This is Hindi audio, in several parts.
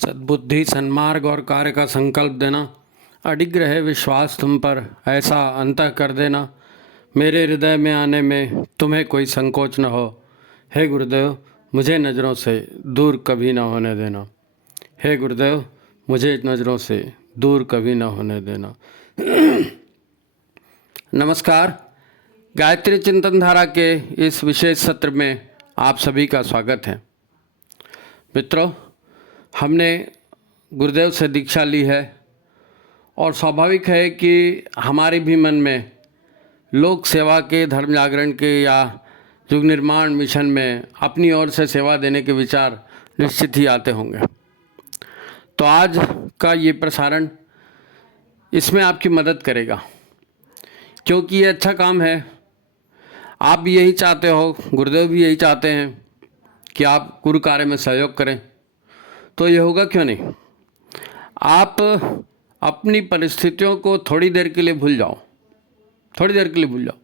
सद्बुद्धि, सन्मार्ग और कार्य का संकल्प देना, अडिग रहे विश्वास तुम पर, ऐसा अंतः कर देना, मेरे हृदय में आने में तुम्हें कोई संकोच न हो। हे गुरुदेव, मुझे नज़रों से दूर कभी न होने देना। हे गुरुदेव, मुझे नज़रों से दूर कभी न होने देना। नमस्कार। गायत्री चिंतन धारा के इस विशेष सत्र में आप सभी का स्वागत है। मित्रों, हमने गुरुदेव से दीक्षा ली है और स्वाभाविक है कि हमारे भी मन में लोक सेवा के, धर्म जागरण के या युग निर्माण मिशन में अपनी ओर से सेवा देने के विचार निश्चित ही आते होंगे। तो आज का ये प्रसारण इसमें आपकी मदद करेगा, क्योंकि ये अच्छा काम है। आप भी यही चाहते हो, गुरुदेव भी यही चाहते हैं कि आप गुरु कार्य में सहयोग करें। तो ये होगा क्यों नहीं। आप अपनी परिस्थितियों को थोड़ी देर के लिए भूल जाओ, थोड़ी देर के लिए भूल जाओ,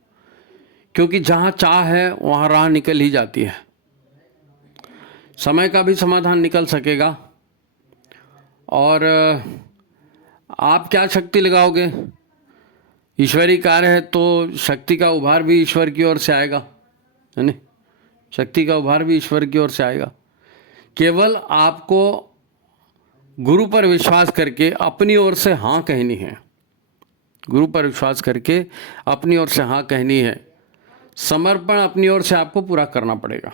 क्योंकि जहाँ चाह है वहाँ राह निकल ही जाती है। समय का भी समाधान निकल सकेगा। और आप क्या शक्ति लगाओगे? ईश्वरी कार्य है तो शक्ति का उभार भी ईश्वर की ओर से आएगा, है नहीं? शक्ति का उभार भी ईश्वर की ओर से आएगा। केवल आपको गुरु पर विश्वास करके अपनी ओर से हाँ कहनी है। गुरु पर विश्वास करके अपनी ओर से हाँ कहनी है। समर्पण अपनी ओर से आपको पूरा करना पड़ेगा।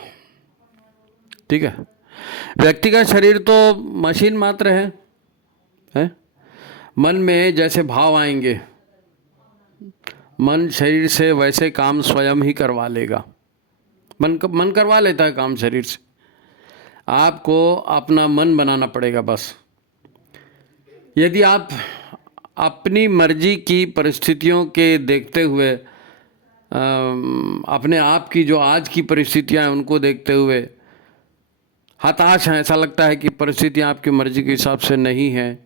ठीक है। व्यक्तिगत शरीर तो मशीन मात्र है? मन में जैसे भाव आएंगे, मन शरीर से वैसे काम स्वयं ही करवा लेगा। मन करवा लेता है काम शरीर से। आपको अपना मन बनाना पड़ेगा बस। यदि आप अपनी मर्जी की परिस्थितियों के देखते हुए, अपने आप की जो आज की परिस्थितियां हैं उनको देखते हुए हताश हैं, ऐसा लगता है कि परिस्थितियां आपकी मर्जी के हिसाब से नहीं हैं,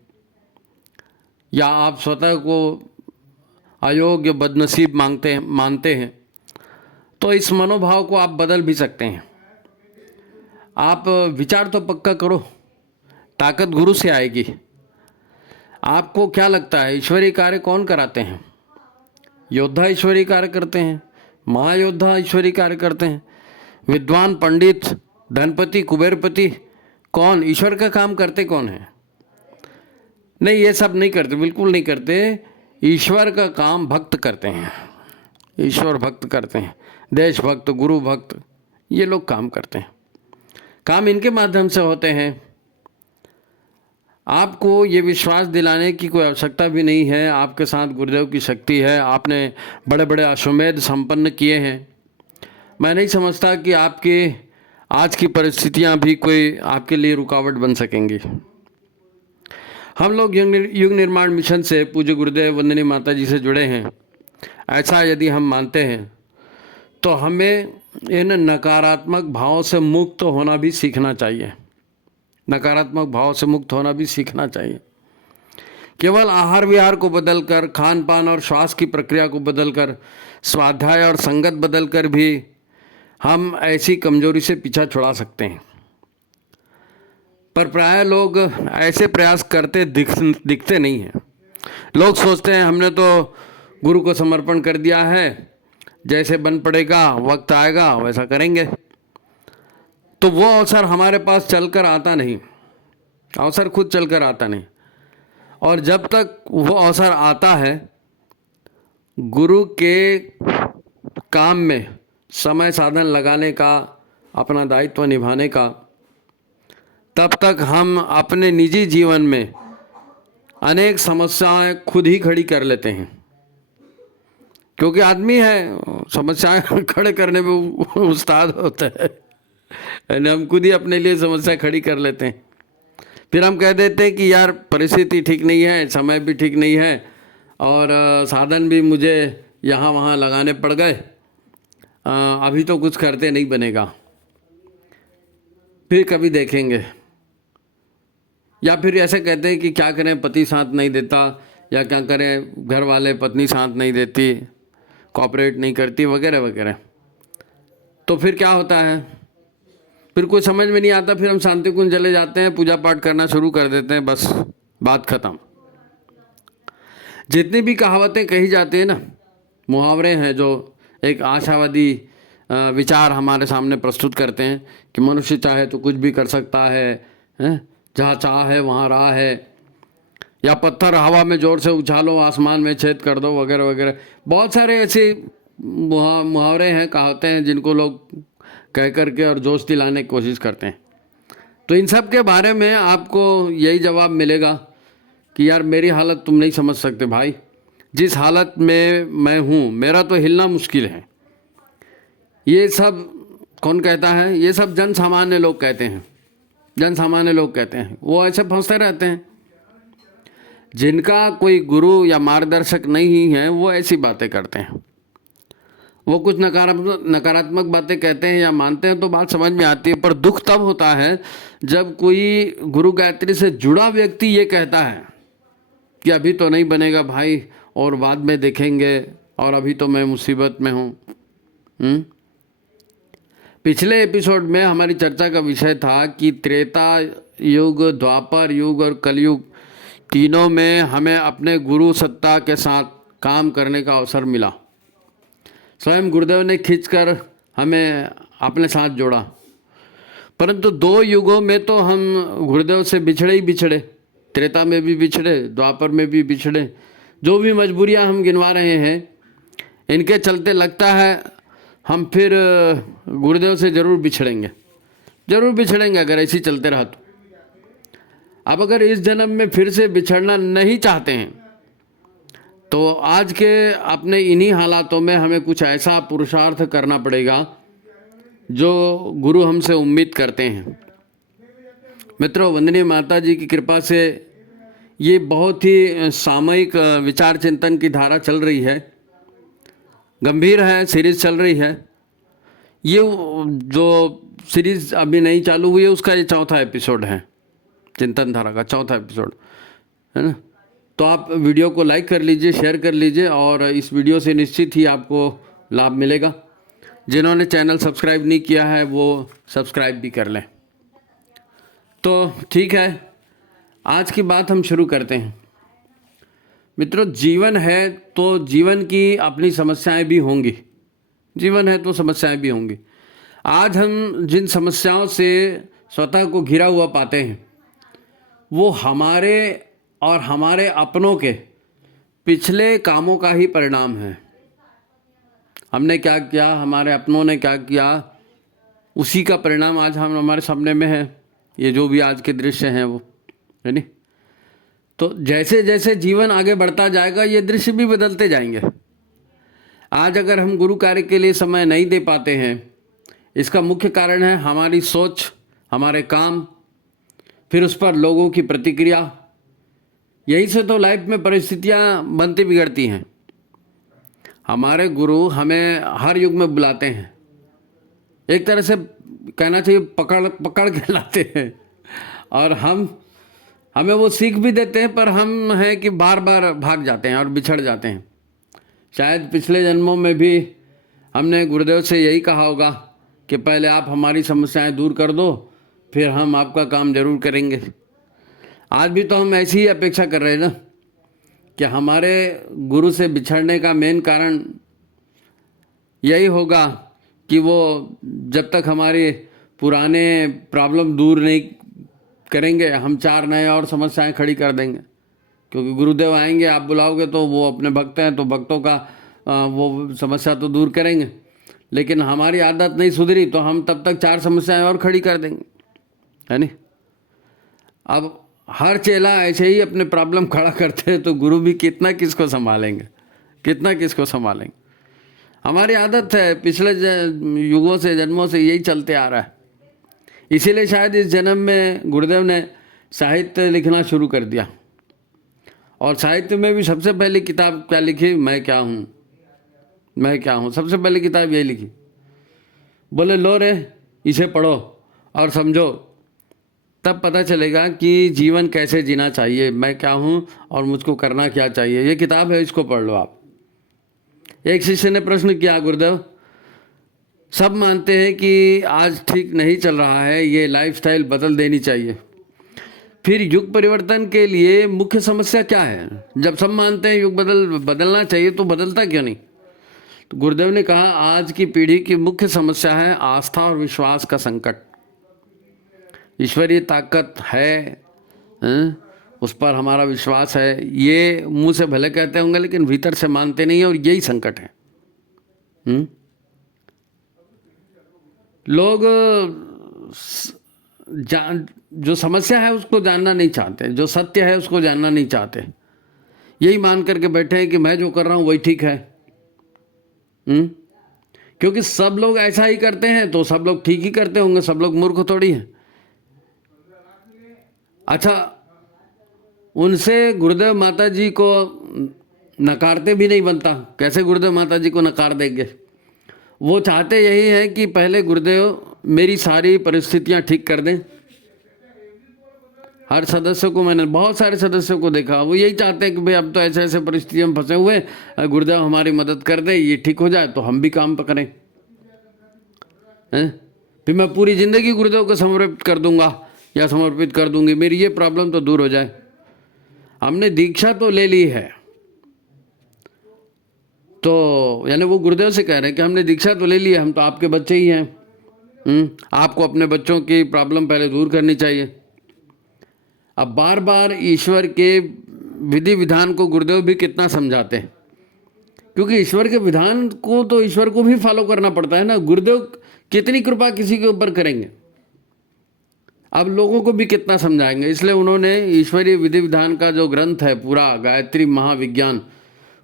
या आप स्वतः को अयोग्य, बदनसीब मानते हैं, तो इस मनोभाव को आप बदल भी सकते हैं। आप विचार तो पक्का करो, ताकत गुरु से आएगी। आपको क्या लगता है ईश्वरीय कार्य कौन कराते हैं? योद्धा ईश्वरीय कार्य करते हैं, महायोद्धा ईश्वरीय कार्य करते हैं। विद्वान, पंडित, धनपति, कुबेरपति कौन ईश्वर का काम करते कौन है? नहीं, ये सब नहीं करते, बिल्कुल नहीं करते। ईश्वर का काम भक्त करते हैं, ईश्वर भक्त करते हैं। देशभक्त, गुरु भक्त, ये लोग काम करते हैं। काम इनके माध्यम से होते हैं। आपको ये विश्वास दिलाने की कोई आवश्यकता भी नहीं है। आपके साथ गुरुदेव की शक्ति है। आपने बड़े बड़े अश्वमेध संपन्न किए हैं। मैं नहीं समझता कि आपके आज की परिस्थितियां भी कोई आपके लिए रुकावट बन सकेंगी। हम लोग युग निर्माण मिशन से पूज्य गुरुदेव वंदनीय माता जी से जुड़े हैं। ऐसा यदि हम मानते हैं तो हमें इन नकारात्मक भावों से मुक्त होना भी सीखना चाहिए। नकारात्मक भाव से मुक्त होना भी सीखना चाहिए। केवल आहार विहार को बदलकर, खान पान और श्वास की प्रक्रिया को बदलकर, स्वाध्याय और संगत बदलकर भी हम ऐसी कमजोरी से पीछा छुड़ा सकते हैं। पर प्राय लोग ऐसे प्रयास करते दिखते नहीं हैं। लोग सोचते हैं हमने तो गुरु को समर्पण कर दिया है, जैसे बन पड़ेगा, वक्त आएगा वैसा करेंगे। तो वो अवसर हमारे पास चलकर आता नहीं, अवसर खुद चलकर आता नहीं। और जब तक वो अवसर आता है, गुरु के काम में समय साधन लगाने का, अपना दायित्व निभाने का, तब तक हम अपने निजी जीवन में अनेक समस्याएं खुद ही खड़ी कर लेते हैं। क्योंकि आदमी है, समस्याएं खड़े करने में उस्ताद होता है। हम खुद ही अपने लिए समस्या खड़ी कर लेते हैं। फिर हम कह देते हैं कि यार परिस्थिति ठीक नहीं है, समय भी ठीक नहीं है, और साधन भी मुझे यहाँ वहाँ लगाने पड़ गए, अभी तो कुछ करते नहीं बनेगा, फिर कभी देखेंगे। या फिर ऐसे कहते हैं कि क्या करें, पति साथ नहीं देता, या क्या करें, घर वाले, पत्नी साथ नहीं देती, कॉपरेट नहीं करती, वगैरह वगैरह। तो फिर क्या होता है? फिर कोई समझ में नहीं आता, फिर हम शांति कुंज चले जाते हैं, पूजा पाठ करना शुरू कर देते हैं, बस बात खत्म। जितनी भी कहावतें कही जाती है ना, मुहावरे हैं जो एक आशावादी विचार हमारे सामने प्रस्तुत करते हैं कि मनुष्य चाहे तो कुछ भी कर सकता है, जहाँ चाह है वहाँ राह है, या पत्थर हवा में जोर से उछालो आसमान में छेद कर दो, वगैरह वगैरह। बहुत सारे ऐसे मुहावरे हैं, कहावतें हैं जिनको लोग कह करके और जोश दिलाने की कोशिश करते हैं। तो इन सब के बारे में आपको यही जवाब मिलेगा कि यार मेरी हालत तुम नहीं समझ सकते भाई, जिस हालत में मैं हूँ मेरा तो हिलना मुश्किल है। ये सब कौन कहता है? ये सब जन सामान्य लोग कहते हैं, जन सामान्य लोग कहते हैं। वो ऐसे फंसते रहते हैं। जिनका कोई गुरु या मार्गदर्शक नहीं है वो ऐसी बातें करते हैं। वो कुछ नकारात्मक बातें कहते हैं या मानते हैं तो बात समझ में आती है, पर दुख तब होता है जब कोई गुरु गायत्री से जुड़ा व्यक्ति ये कहता है कि अभी तो नहीं बनेगा भाई, और बाद में देखेंगे, और अभी तो मैं मुसीबत में हूँ। पिछले एपिसोड में हमारी चर्चा का विषय था कि त्रेता युग, द्वापर युग और कलयुग, तीनों में हमें अपने गुरु सत्ता के साथ काम करने का अवसर मिला। स्वयं गुरुदेव ने खींचकर हमें अपने साथ जोड़ा। परंतु 2 युगों में तो हम गुरुदेव से बिछड़े ही बिछड़े, त्रेता में भी बिछड़े, द्वापर में भी बिछड़े। जो भी मजबूरियां हम गिनवा रहे हैं, इनके चलते लगता है हम फिर गुरुदेव से ज़रूर बिछड़ेंगे, ज़रूर बिछड़ेंगे अगर ऐसी चलते रहा तो। अब अगर इस जन्म में फिर से बिछड़ना नहीं चाहते हैं तो आज के अपने इन्हीं हालातों में हमें कुछ ऐसा पुरुषार्थ करना पड़ेगा जो गुरु हमसे उम्मीद करते हैं। मित्रों, वंदनीय माता जी की कृपा से ये बहुत ही सामयिक विचार चिंतन की धारा चल रही है, गंभीर है, सीरीज चल रही है। ये जो सीरीज अभी नहीं चालू हुई है उसका ये 4था एपिसोड है, चिंतन धारा का 4था एपिसोड है ना। तो आप वीडियो को लाइक कर लीजिए, शेयर कर लीजिए, और इस वीडियो से निश्चित ही आपको लाभ मिलेगा। जिन्होंने चैनल सब्सक्राइब नहीं किया है वो सब्सक्राइब भी कर लें। तो ठीक है, आज की बात हम शुरू करते हैं। मित्रों, जीवन है तो जीवन की अपनी समस्याएं भी होंगी, जीवन है तो समस्याएं भी होंगी। आज हम जिन समस्याओं से स्वतः को घिरा हुआ पाते हैं वो हमारे और हमारे अपनों के पिछले कामों का ही परिणाम है। हमने क्या किया, हमारे अपनों ने क्या किया, उसी का परिणाम आज हम हमारे सामने में है। ये जो भी आज के दृश्य हैं वो, है नहीं। तो जैसे जैसे जीवन आगे बढ़ता जाएगा ये दृश्य भी बदलते जाएंगे। आज अगर हम गुरु कार्य के लिए समय नहीं दे पाते हैं, इसका मुख्य कारण है हमारी सोच, हमारे काम, फिर उस पर लोगों की प्रतिक्रिया। यही से तो लाइफ में परिस्थितियां बनती बिगड़ती हैं। हमारे गुरु हमें हर युग में बुलाते हैं, एक तरह से कहना चाहिए पकड़ पकड़ के लाते हैं, और हमें वो सीख भी देते हैं, पर हम हैं कि बार बार भाग जाते हैं और बिछड़ जाते हैं। शायद पिछले जन्मों में भी हमने गुरुदेव से यही कहा होगा कि पहले आप हमारी समस्याएं दूर कर दो, फिर हम आपका काम जरूर करेंगे। आज भी तो हम ऐसी ही अपेक्षा कर रहे हैं ना कि हमारे गुरु से बिछड़ने का मेन कारण यही होगा कि वो जब तक हमारे पुराने प्रॉब्लम दूर नहीं करेंगे, हम 4 नए और समस्याएं खड़ी कर देंगे। क्योंकि गुरुदेव आएंगे, आप बुलाओगे तो वो अपने भक्त हैं, तो भक्तों का वो समस्या तो दूर करेंगे, लेकिन हमारी आदत नहीं सुधरी तो हम तब तक 4 समस्याएं और खड़ी कर देंगे, है नहीं। अब हर चेला ऐसे ही अपने प्रॉब्लम खड़ा करते हैं तो गुरु भी कितना किसको संभालेंगे, कितना किसको संभालेंगे। हमारी आदत है, पिछले युगों से, जन्मों से यही चलते आ रहा है। इसीलिए शायद इस जन्म में गुरुदेव ने साहित्य लिखना शुरू कर दिया, और साहित्य में भी सबसे पहली किताब क्या लिखी? मैं क्या हूँ, मैं क्या हूँ। सबसे पहली किताब यही लिखी। बोले लो रे, इसे पढ़ो और समझो, तब पता चलेगा कि जीवन कैसे जीना चाहिए, मैं क्या हूँ और मुझको करना क्या चाहिए। ये किताब है, इसको पढ़ लो आप। एक शिष्य ने प्रश्न किया, गुरुदेव सब मानते हैं कि आज ठीक नहीं चल रहा है, ये लाइफस्टाइल बदल देनी चाहिए। फिर युग परिवर्तन के लिए मुख्य समस्या क्या है? जब सब मानते हैं युग बदलना चाहिए तो बदलता क्यों नहीं? तो गुरुदेव ने कहा आज की पीढ़ी की मुख्य समस्या है आस्था और विश्वास का संकट। ईश्वरीय ताकत है, हैं? उस पर हमारा विश्वास है, ये मुंह से भले कहते होंगे लेकिन भीतर से मानते नहीं है, और यही संकट है। लोग जो समस्या है उसको जानना नहीं चाहते, जो सत्य है उसको जानना नहीं चाहते, यही मान करके बैठे हैं कि मैं जो कर रहा हूँ वही ठीक है। क्योंकि सब लोग ऐसा ही करते हैं तो सब लोग ठीक ही करते होंगे, सब लोग मूर्ख थोड़ी हैं। अच्छा, उनसे गुरुदेव माता जी को नकारते भी नहीं बनता, कैसे गुरुदेव माता जी को नकार देंगे? वो चाहते यही है कि पहले गुरुदेव मेरी सारी परिस्थितियां ठीक कर दें। हर सदस्य को, मैंने बहुत सारे सदस्यों को देखा, वो यही चाहते हैं कि भाई अब तो ऐसे ऐसे परिस्थितियों में फंसे हुए हैं, गुरुदेव हमारी मदद कर दे, ये ठीक हो जाए तो हम भी काम पकड़ें। फिर मैं पूरी ज़िंदगी गुरुदेव को समर्पित कर दूंगा या समर्पित कर दूंगी, मेरी ये प्रॉब्लम तो दूर हो जाए। हमने दीक्षा तो ले ली है, तो यानी वो गुरुदेव से कह रहे हैं कि हमने दीक्षा तो ले ली है, हम तो आपके बच्चे ही हैं। आपको अपने बच्चों की प्रॉब्लम पहले दूर करनी चाहिए। अब बार बार ईश्वर के विधि विधान को गुरुदेव भी कितना समझाते हैं, क्योंकि ईश्वर के विधान को तो ईश्वर को भी फॉलो करना पड़ता है ना। गुरुदेव कितनी कृपा किसी के ऊपर करेंगे, अब लोगों को भी कितना समझाएंगे। इसलिए उन्होंने ईश्वरीय विधि विधान का जो ग्रंथ है पूरा, गायत्री महाविज्ञान,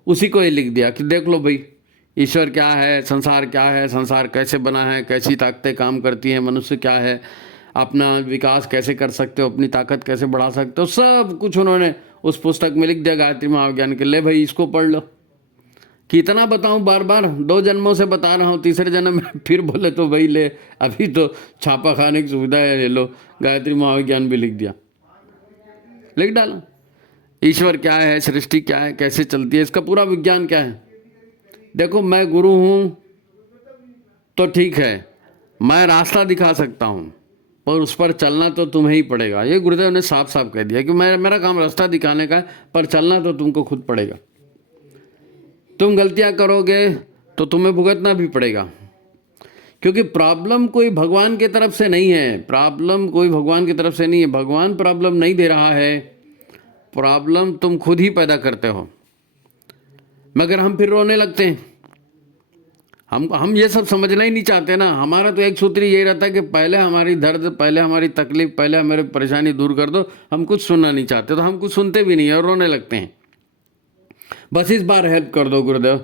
उसी को ही लिख दिया कि देख लो भाई ईश्वर क्या है, संसार क्या है, संसार कैसे बना है, कैसी ताकतें काम करती हैं, मनुष्य क्या है, अपना विकास कैसे कर सकते हो, अपनी ताकत कैसे बढ़ा सकते हो, सब कुछ उन्होंने उस पुस्तक में लिख दिया गायत्री महाविज्ञान के। ले भाई इसको पढ़ लो। कितना बताऊं, बार बार 2 जन्मों से बता रहा हूं, तीसरे जन्म में फिर बोले तो भाई ले, अभी तो छापा खाने की सुविधा है, ले लो गायत्री महाविज्ञान भी लिख दिया, लिख डाला। ईश्वर क्या है, सृष्टि क्या है, कैसे चलती है, इसका पूरा विज्ञान क्या है। देखो मैं गुरु हूं तो ठीक है, मैं रास्ता दिखा सकता हूं, और उस पर चलना तो तुम्हें ही पड़ेगा। ये गुरुदेव ने साफ साफ कह दिया कि मेरा काम रास्ता दिखाने का है, पर चलना तो तुमको खुद पड़ेगा। तुम गलतियां करोगे तो तुम्हें भुगतना भी पड़ेगा, क्योंकि प्रॉब्लम कोई भगवान की तरफ से नहीं है, प्रॉब्लम कोई भगवान की तरफ से नहीं है, भगवान प्रॉब्लम नहीं दे रहा है, प्रॉब्लम तुम खुद ही पैदा करते हो। मगर हम फिर रोने लगते हैं, हम ये सब समझना ही नहीं चाहते ना। हमारा तो एक सूत्र यही रहता है कि पहले हमारी दर्द, पहले हमारी तकलीफ, पहले हमारी परेशानी दूर कर दो। हम कुछ सुनना नहीं चाहते, तो हम कुछ सुनते भी नहीं और रोने लगते हैं। बस इस बार हेल्प कर दो गुरुदेव,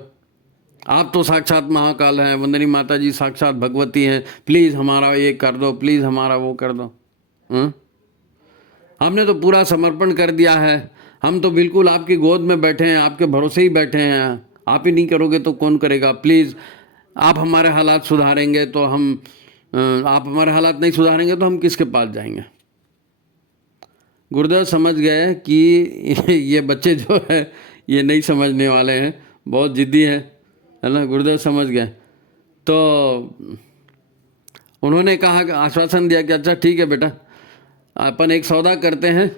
आप तो साक्षात महाकाल हैं, वंदनी माता जी साक्षात भगवती हैं, प्लीज़ हमारा ये कर दो, प्लीज़ हमारा वो कर दो। हमने तो पूरा समर्पण कर दिया है, हम तो बिल्कुल आपकी गोद में बैठे हैं, आपके भरोसे ही बैठे हैं, आप ही नहीं करोगे तो कौन करेगा, प्लीज़ आप हमारे हालात सुधारेंगे तो हम, आप हमारे हालात नहीं सुधारेंगे तो हम किसके पास जाएंगे। गुरुदेव समझ गए कि ये बच्चे जो है ये नहीं समझने वाले हैं, बहुत ज़िद्दी है ना। गुरुदेव समझ गए तो उन्होंने कहा, आश्वासन दिया कि अच्छा ठीक है बेटा, अपन एक सौदा करते हैं,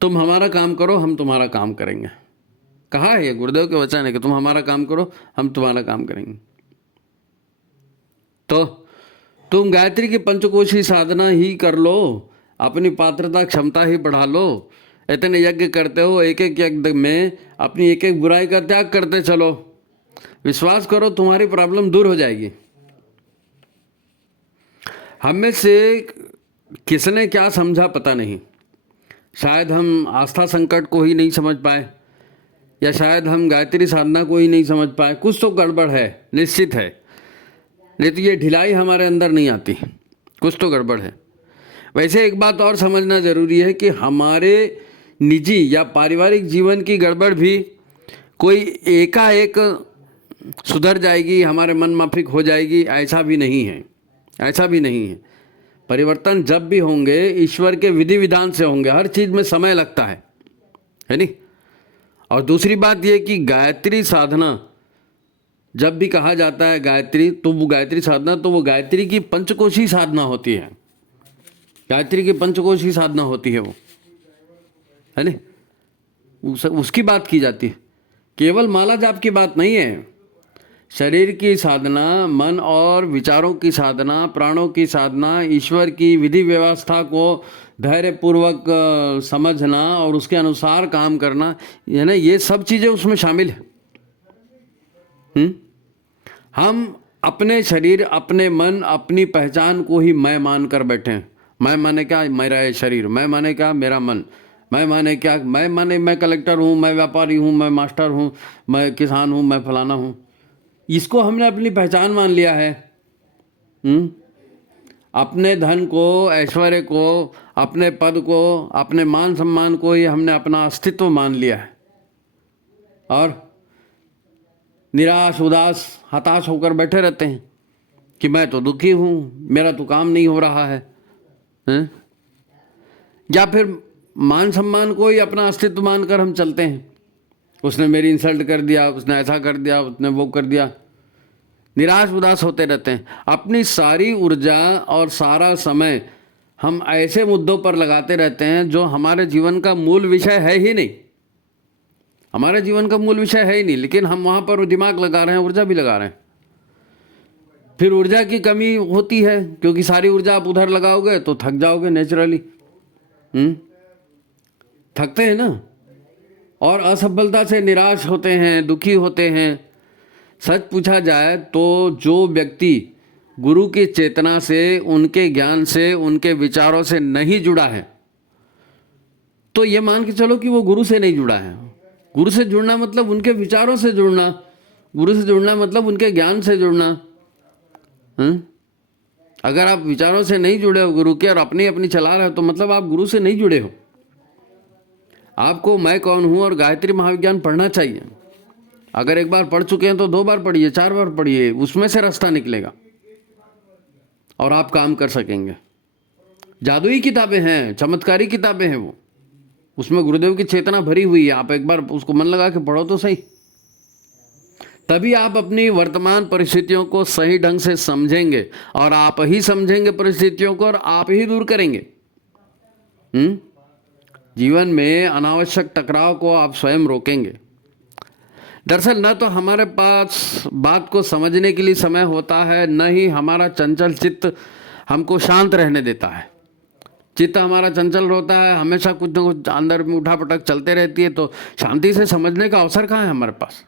तुम हमारा काम करो, हम तुम्हारा काम करेंगे। कहा है ये गुरुदेव के वचन है कि तुम हमारा काम करो, हम तुम्हारा काम करेंगे। तो तुम गायत्री की पंचकोशी साधना ही कर लो, अपनी पात्रता क्षमता ही बढ़ा लो। इतने यज्ञ करते हो, एक एक यज्ञ में अपनी एक एक बुराई का त्याग करते चलो, विश्वास करो तुम्हारी प्रॉब्लम दूर हो जाएगी। हमें से किसने क्या समझा पता नहीं, शायद हम आस्था संकट को ही नहीं समझ पाए, या शायद हम गायत्री साधना को ही नहीं समझ पाए। कुछ तो गड़बड़ है, निश्चित है, नहीं तो ये ढिलाई हमारे अंदर नहीं आती, कुछ तो गड़बड़ है। वैसे एक बात और समझना ज़रूरी है कि हमारे निजी या पारिवारिक जीवन की गड़बड़ भी कोई एकाएक सुधर जाएगी, हमारे मन माफिक हो जाएगी, ऐसा भी नहीं है, ऐसा भी नहीं है। परिवर्तन जब भी होंगे ईश्वर के विधि विधान से होंगे, हर चीज़ में समय लगता है नहीं। और दूसरी बात यह कि गायत्री साधना जब भी कहा जाता है गायत्री, तो वो गायत्री साधना, तो वो गायत्री की पंचकोशी साधना होती है। गायत्री की पंचकोशी साधना होती है वो, है ना, उसकी बात की जाती है। केवल माला जाप की बात नहीं है। शरीर की साधना, मन और विचारों की साधना, प्राणों की साधना, ईश्वर की विधि व्यवस्था को धैर्यपूर्वक समझना और उसके अनुसार काम करना, है ना, ये सब चीज़ें उसमें शामिल है। हम अपने शरीर, अपने मन, अपनी पहचान को ही मैं मान कर बैठे हैं। मैं माने क्या? मेरा ये शरीर। मैं माने क्या? मेरा मन। मैं माने क्या? मैं माने मैं कलेक्टर हूँ, मैं व्यापारी हूँ, मैं मास्टर हूँ, मैं किसान हूँ, मैं फलाना हूँ। इसको हमने अपनी पहचान मान लिया है। अपने धन को, ऐश्वर्य को, अपने पद को, अपने मान सम्मान को ही हमने अपना अस्तित्व मान लिया है, और निराश, उदास, हताश होकर बैठे रहते हैं कि मैं तो दुखी हूँ, मेरा तो काम नहीं हो रहा है, हैं? या फिर मान सम्मान को ही अपना अस्तित्व मानकर हम चलते हैं। उसने मेरी इंसल्ट कर दिया, उसने ऐसा कर दिया, उसने वो कर दिया। निराश उदास होते रहते हैं। अपनी सारी ऊर्जा और सारा समय हम ऐसे मुद्दों पर लगाते रहते हैं जो हमारे जीवन का मूल विषय है ही नहीं। हमारे जीवन का मूल विषय है ही नहीं, लेकिन हम वहाँ पर दिमाग लगा रहे हैं, ऊर्जा भी लगा रहे हैं। फिर ऊर्जा की कमी होती है, क्योंकि सारी ऊर्जा आप उधर लगाओगे तो थक जाओगे नेचुरली। थकते हैं ना, और असफलता से निराश होते हैं, दुखी होते हैं। सच पूछा जाए तो जो व्यक्ति गुरु की चेतना से, उनके ज्ञान से, उनके विचारों से नहीं जुड़ा है, तो ये मान के चलो कि वो गुरु से नहीं जुड़ा है। गुरु से जुड़ना मतलब उनके विचारों से जुड़ना, गुरु से जुड़ना मतलब उनके ज्ञान से जुड़ना। अगर आप विचारों से नहीं जुड़े हो गुरु के, और अपनी अपनी चला रहे हो, तो मतलब आप गुरु से नहीं जुड़े हो। आपको मैं कौन हूँ और गायत्री महाविज्ञान पढ़ना चाहिए। अगर एक बार पढ़ चुके हैं तो 2 बार पढ़िए, 4 बार पढ़िए, उसमें से रास्ता निकलेगा और आप काम कर सकेंगे। जादुई किताबें हैं, चमत्कारी किताबें हैं वो, उसमें गुरुदेव की चेतना भरी हुई है। आप एक बार उसको मन लगा के पढ़ो तो सही, तभी आप अपनी वर्तमान परिस्थितियों को सही ढंग से समझेंगे, और आप ही समझेंगे परिस्थितियों को, और आप ही दूर करेंगे। जीवन में अनावश्यक टकराव को आप स्वयं रोकेंगे। दरअसल न तो हमारे पास बात को समझने के लिए समय होता है, न ही हमारा चंचल चित्त हमको शांत रहने देता है। चित्त हमारा चंचल होता है, हमेशा कुछ न कुछ अंदर में उठापटक चलते रहती है, तो शांति से समझने का अवसर कहाँ है हमारे पास।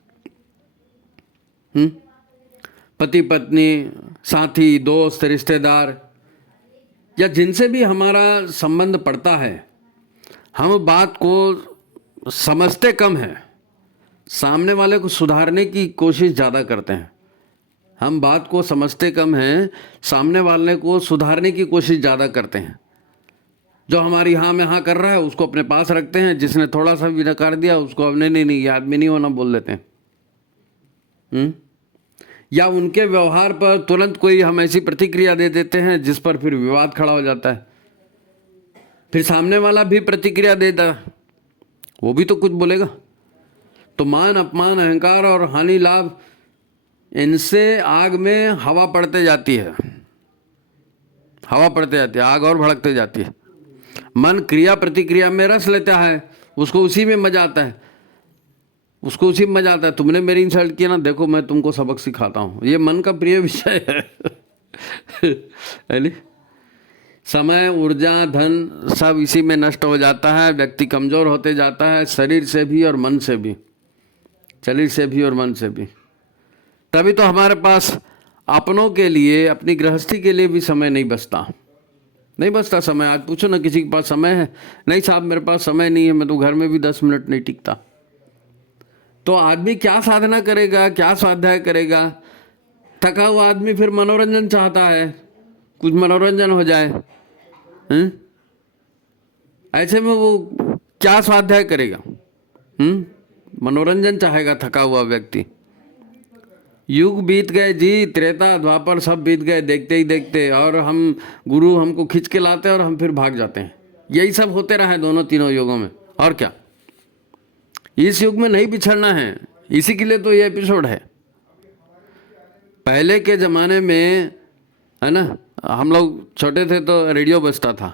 पति पत्नी, साथी, दोस्त, रिश्तेदार, या जिनसे भी हमारा संबंध पड़ता है, हम बात को समझते कम हैं, सामने वाले को सुधारने की कोशिश ज़्यादा करते हैं। हम बात को समझते कम हैं, सामने वाले को सुधारने की कोशिश ज़्यादा करते हैं। जो हमारी हाँ में हाँ कर रहा है उसको अपने पास रखते हैं, जिसने थोड़ा सा भी नकार दिया उसको अब नहीं ये आदमी नहीं होना बोल देते हैं। या उनके व्यवहार पर तुरंत कोई हम ऐसी प्रतिक्रिया दे देते हैं जिस पर फिर विवाद खड़ा हो जाता है। फिर सामने वाला भी प्रतिक्रिया देता, वो भी तो कुछ बोलेगा। तो मान, अपमान, अहंकार और हानि लाभ, इनसे आग में हवा पड़ते जाती है, हवा पड़ते जाती है, आग और भड़कते जाती है। मन क्रिया प्रतिक्रिया में रस लेता है, उसको उसी में मजा आता है, उसको उसी में मजा आता है। तुमने मेरी इंसल्ट किया ना, देखो मैं तुमको सबक सिखाता हूँ, ये मन का प्रिय विषय है। समय, ऊर्जा, धन सब इसी में नष्ट हो जाता है। व्यक्ति कमज़ोर होते जाता है, शरीर से भी और मन से भी, शरीर से भी और मन से भी। तभी तो हमारे पास अपनों के लिए, अपनी गृहस्थी के लिए भी समय नहीं बचता समय। आज पूछो ना किसी के पास समय है, नहीं साहब मेरे पास समय नहीं है, मैं तो घर में भी 10 मिनट नहीं टिकता। तो आदमी क्या साधना करेगा, क्या स्वाध्याय करेगा? थका हुआ आदमी फिर मनोरंजन चाहता है, कुछ मनोरंजन हो जाए। ऐसे में वो क्या स्वाध्याय करेगा? मनोरंजन चाहेगा थका हुआ व्यक्ति। युग बीत गए जी, त्रेता द्वापर सब बीत गए देखते ही देखते, और हम गुरु हमको खींच के लाते हैं और हम फिर भाग जाते हैं। यही सब होते रहा है दोनों तीनों युगों में, और क्या। इस युग में नहीं बिछड़ना है, इसी के लिए तो ये एपिसोड है। पहले के ज़माने में, है ना, हम लोग छोटे थे तो रेडियो बजता था,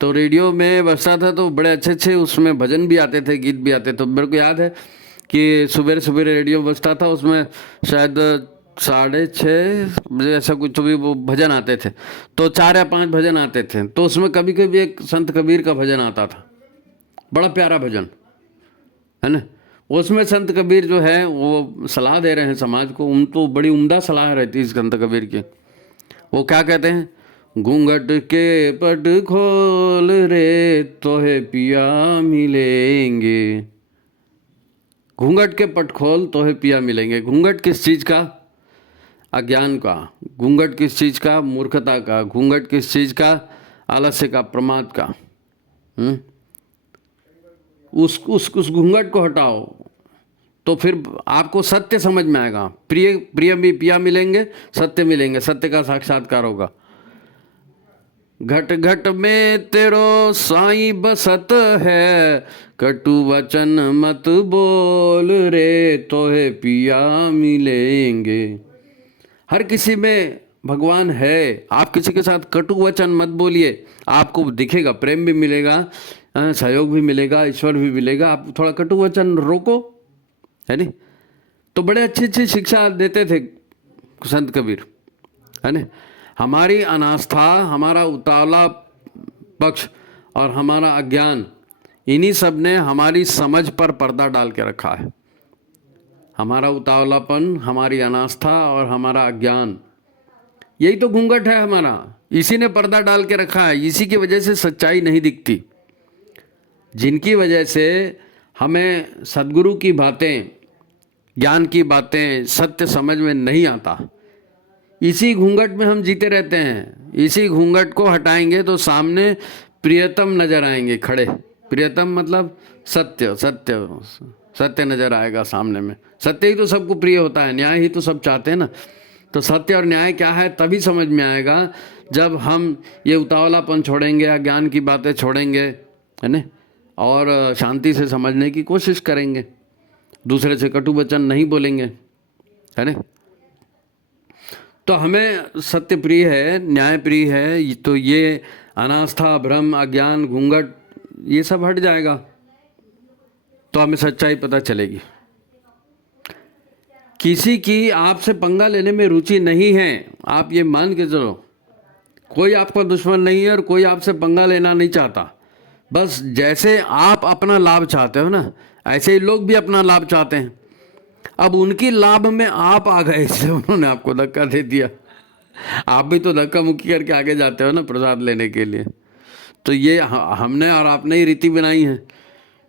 तो रेडियो में बजता था तो बड़े अच्छे अच्छे उसमें भजन भी आते थे, गीत भी आते। तो मेरे को याद है कि सुबह सुबह रेडियो बजता था, उसमें शायद 6:30 ऐसा कुछ तो भी वो भजन आते थे। तो 4 या 5 भजन आते थे, तो उसमें कभी कभी एक संत कबीर का भजन आता था, बड़ा प्यारा भजन, है ना। उसमें संत कबीर जो है वो सलाह दे रहे हैं समाज को, तो बड़ी उम्दा सलाह रहती है संत कबीर की। वो क्या कहते हैं, घूंघट के पट खोल रे तोहे पिया मिलेंगे। घूंघट के पट खोल तोहे पिया मिलेंगे। घूंघट किस चीज़ का? अज्ञान का। घूंघट किस चीज़ का? मूर्खता का। घूंघट किस चीज़ का? आलस्य का, प्रमाद का। उस घूंघट को हटाओ तो फिर आपको सत्य समझ में आएगा। प्रिय प्रिय भी पिया मिलेंगे, सत्य मिलेंगे, सत्य का साक्षात्कार होगा। घट घट में तेरो साईं बसत है, कटु वचन मत बोल रे तोहे पिया मिलेंगे। हर किसी में भगवान है। आप किसी के साथ कटु वचन मत बोलिए, आपको दिखेगा, प्रेम भी मिलेगा, सहयोग भी मिलेगा, ईश्वर भी मिलेगा। आप थोड़ा कटु वचन रोको, है नहीं। तो बड़े अच्छी अच्छी शिक्षा देते थे संत कबीर, है ना। हमारी अनास्था, हमारा उतावला पक्ष और हमारा अज्ञान, इन्हीं सब ने हमारी समझ पर पर्दा डाल के रखा है। हमारा उतावलापन, हमारी अनास्था और हमारा अज्ञान, यही तो घूंघट है हमारा। इसी ने पर्दा डाल के रखा है। इसी की वजह से सच्चाई नहीं दिखती, जिनकी वजह से हमें सद्गुरु की बातें, ज्ञान की बातें, सत्य समझ में नहीं आता। इसी घूंघट में हम जीते रहते हैं। इसी घूंघट को हटाएंगे तो सामने प्रियतम नजर आएंगे खड़े। प्रियतम मतलब सत्य, सत्य सत्य नजर आएगा सामने में। सत्य ही तो सबको प्रिय होता है, न्याय ही तो सब चाहते हैं ना। तो सत्य और न्याय क्या है तभी समझ में आएगा जब हम ये उतावलापन छोड़ेंगे, अज्ञान की बातें छोड़ेंगे, है ना, और शांति से समझने की कोशिश करेंगे, दूसरे से कटु वचन नहीं बोलेंगे, है ना। तो हमें सत्य प्रिय है, न्याय प्रिय है, तो ये अनास्था, भ्रम, अज्ञान, घूंघट, ये सब हट जाएगा तो हमें सच्चाई पता चलेगी। किसी की आपसे पंगा लेने में रुचि नहीं है, आप ये मान के चलो। कोई आपका दुश्मन नहीं है और कोई आपसे पंगा लेना नहीं चाहता। बस जैसे आप अपना लाभ चाहते हो ना, ऐसे ही लोग भी अपना लाभ चाहते हैं। अब उनकी लाभ में आप आ गए, इसलिए उन्होंने आपको धक्का दे दिया। आप भी तो धक्का मुक्की करके आगे जाते हो ना प्रसाद लेने के लिए। तो ये हमने और आपने ही रीति बनाई है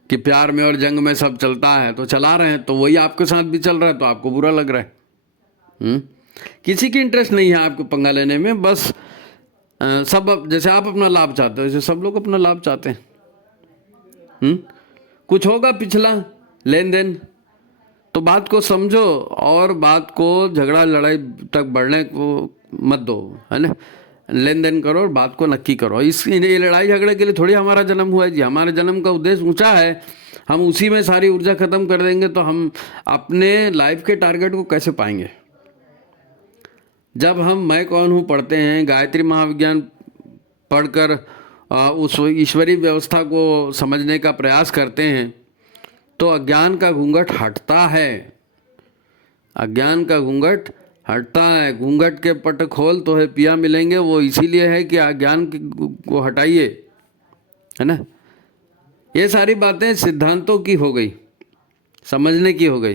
कि प्यार में और जंग में सब चलता है, तो चला रहे हैं, तो वही आपके साथ भी चल रहा है, तो आपको बुरा लग रहा है। किसी की इंटरेस्ट नहीं है आपको पंगा लेने में। बस सब जैसे आप अपना लाभ चाहते हो वैसे सब लोग अपना लाभ चाहते हैं। कुछ होगा पिछला लेन देन तो बात को समझो और बात को झगड़ा लड़ाई तक बढ़ने को मत दो, है ना। लेन देन करो और बात को नक्की करो। इस लड़ाई झगड़े के लिए थोड़ी हमारा जन्म हुआ है जी। हमारे जन्म का उद्देश्य ऊंचा है। हम उसी में सारी ऊर्जा खत्म कर देंगे तो हम अपने लाइफ के टारगेट को कैसे पाएंगे। जब हम मैं कौन हूँ पढ़ते हैं, गायत्री महाविज्ञान पढ़कर उस ईश्वरीय व्यवस्था को समझने का प्रयास करते हैं तो अज्ञान का घूंघट हटता है। अज्ञान का घूंघट हटता है। घूंघट के पट खोल तो है पिया मिलेंगे, वो इसीलिए है कि अज्ञान को हटाइए, है ना। ये सारी बातें सिद्धांतों की हो गई, समझने की हो गई,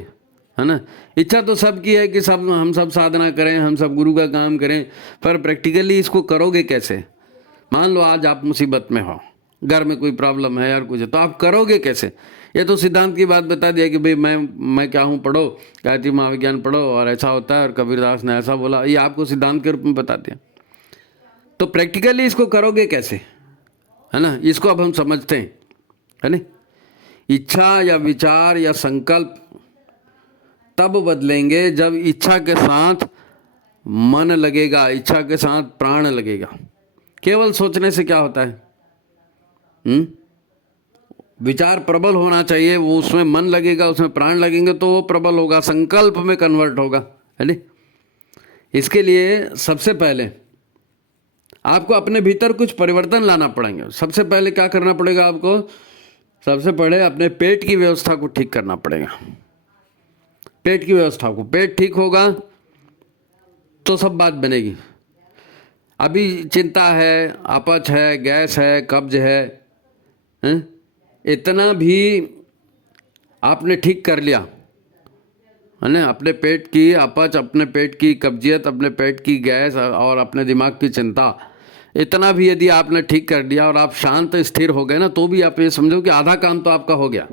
है ना। इच्छा तो सबकी है कि सब हम सब साधना करें, हम सब गुरु का काम करें, पर प्रैक्टिकली इसको करोगे कैसे। मान लो आज आप मुसीबत में हो, घर में कोई प्रॉब्लम है यार कुछ है, तो आप करोगे कैसे। ये तो सिद्धांत की बात बता दिया कि भाई मैं क्या हूँ, पढ़ो गायत्री महाविज्ञान पढ़ो और ऐसा होता है और कबीरदास ने ऐसा बोला, ये आपको सिद्धांत के रूप में बता दिया। तो प्रैक्टिकली इसको करोगे कैसे, है ना। इसको अब हम समझते हैं, है ना। इच्छा या विचार या संकल्प तब बदलेंगे जब इच्छा के साथ मन लगेगा, इच्छा के साथ प्राण लगेगा। केवल सोचने से क्या होता है। विचार प्रबल होना चाहिए, वो उसमें मन लगेगा, उसमें प्राण लगेंगे तो वो प्रबल होगा, संकल्प में कन्वर्ट होगा, है नहीं। इसके लिए सबसे पहले आपको अपने भीतर कुछ परिवर्तन लाना पड़ेंगे। सबसे पहले क्या करना पड़ेगा आपको? सबसे पहले अपने पेट की व्यवस्था को ठीक करना पड़ेगा। पेट की व्यवस्था को, पेट ठीक होगा तो सब बात बनेगी। अभी चिंता है, अपच है, गैस है, कब्ज है, इतना भी आपने ठीक कर लिया है ना, अपने पेट की अपच, अपने पेट की कब्जियत, अपने पेट की गैस और अपने दिमाग की चिंता, इतना भी यदि आपने ठीक कर दिया और आप शांत स्थिर हो गए ना, तो भी आप ये समझो कि आधा काम तो आपका हो गया।